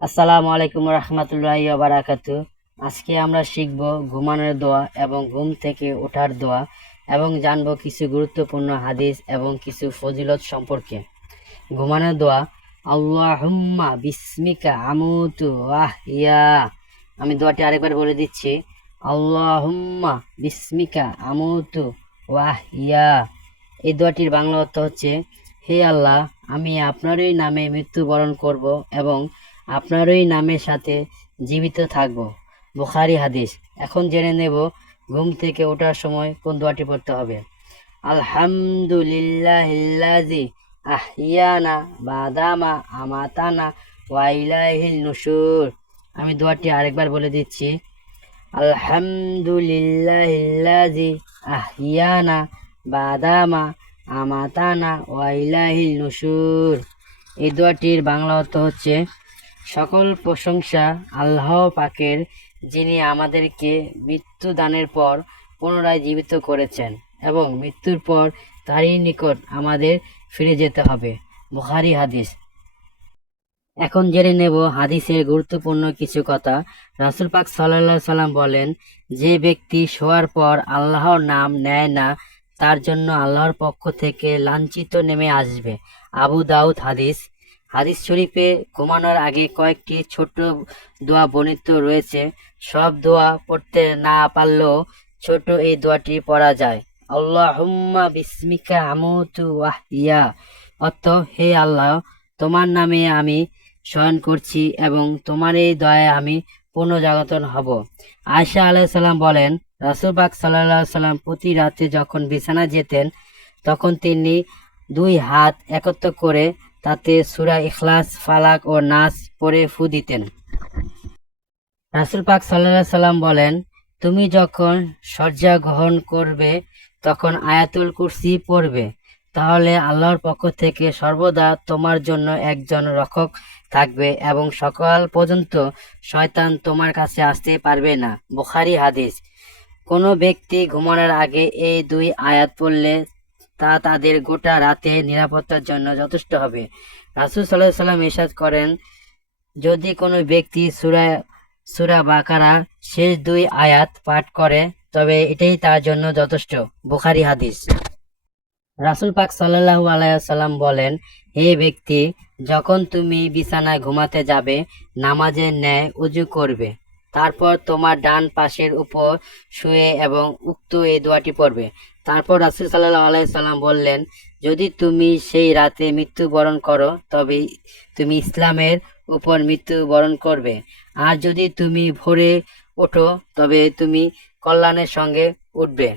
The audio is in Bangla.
আসসালামু আলাইকুম রহমতুল্লাহি ওয়া বারাকাতু। আজকে আমরা শিখব ঘুমানোর দোয়া এবং ঘুম থেকে ওঠার দোয়া এবং জানবো কিছু গুরুত্বপূর্ণ হাদিস এবং কিছু ফজিলত সম্পর্কে। ঘুমানোর দোয়া। আল্লাহুম্মা বিসমিকা আমুতু ওয়া ইয়া। আমি দোয়াটি আরেকবার বলে দিচ্ছি। আল্লাহুম্মা বিসমিকা আমুতু ওয়া ইয়া। এই দোয়াটির বাংলা অর্থ হচ্ছে, হে আল্লাহ, আমি আপনারই নামে মৃত্যুবরণ করব এবং আপনারই নামের সাথে জীবিত থাকব। বুখারী হাদিস। এখন জেনে নেব ঘুম থেকে ওঠার সময় কোন দোয়াটি পড়তে হবে। আলহামদুলিল্লাহিল্লাযী আহিয়ানা বাদামা আমাতানা ওয়া ইলাইহিল নুশুর। আমি দোয়াটি আরেকবার বলে দিচ্ছি। আলহামদুলিল্লাহিল্লাযী আহিয়ানা বাদামা আমাতানা ওয়া ইলাইহিল নুশুর। এই দোয়াটির বাংলা অর্থ হচ্ছে, সকল প্রশংসা আল্লাহ পাকের, যিনি আমাদেরকে মৃত্যু দানের পর পুনরায় জীবিত করেছেন এবং মৃত্যুর পর তারই নিকট আমাদের ফিরে যেতে হবে। বুখারী হাদিস। এখন জেনে নেব হাদিসের গুরুত্বপূর্ণ কিছু কথা। রাসূল পাক সাল্লাল্লাহু সাল্লাম বলেন, যে ব্যক্তি শোয়ার পর আল্লাহর নাম নেয় না, তার জন্য আল্লাহর পক্ষ থেকে লাঞ্ছিত নেমে আসবে। আবু দাউদ হাদিস। হাদিস শরীফে ঘুমানোর আগে কয়েকটি ছোট দোয়া বর্ণিত রয়েছে। সব দোয়া পড়তে না পারলেও ছোট এই দোয়াটি পড়া যায়। আল্লাহুম্মা বিসমিকা আমুতু ওয়া ইয়া। অর্থ, হে আল্লাহ, তোমার নামে আমি শয়ন করছি এবং তোমার এই দয়ায় আমি পুনর্জাগরণ হব। আয়েশা আলাইহিস সালাম বলেন, রাসূল পাক সাল্লাল্লাহু আলাইহি সাল্লাম প্রতি রাতে যখন বিছানায় যেতেন, তখন তিনি দুই হাত একত্র করে তাতে সূরা ইখলাস, ফালাক ও নাস পড়ে ফু দিতেন। রাসূল পাক সাল্লাল্লাহু আলাইহি সাল্লাম বলেন, তুমি যখন শয্যা গ্রহণ করবে তখন আয়াতুল কুরসি পড়বে, তাহলে আল্লাহর পক্ষ থেকে সর্বদা তোমার জন্য একজন রক্ষক থাকবে এবং সকাল পর্যন্ত শয়তান তোমার কাছে আসতে পারবে না। বুখারী হাদিস। কোনো ব্যক্তি ঘুমানোর আগে এই দুই আয়াত পড়লে তা তাদের গোটা রাতে নিরাপত্তার জন্য যথেষ্ট হবে। রাসূল সাল্লাল্লাহু আলাইহি সাল্লাম ইরশাদ করেন, যদি কোনো ব্যক্তি সূরা বাকারা শেষ দুই আয়াত পাঠ করে তবে এটাই তার জন্য যথেষ্ট। বুখারী হাদিস। রাসূল পাক সাল্লাল্লাহু আলাইহি ওয়াসাল্লাম বলেন, হে ব্যক্তি, যখন তুমি বিছানায় ঘুমাতে যাবে, নামাজের ন্যায় ওযু করবে, তারপর তোমার ডান পাশের উপর শুয়ে এবং উক্ত এই দোয়াটি পড়বে। তারপর রাসূল সাল্লাল্লাহু আলাইহি ওয়াসাল্লাম বললেন, যদি তুমি সেই রাতে মৃত্যুবরণ করো তবে তুমি ইসলামের উপর মৃত্যুবরণ করবে, আর যদি তুমি ভোরে ওঠো তবে তুমি কল্যাণের সঙ্গে উঠবে।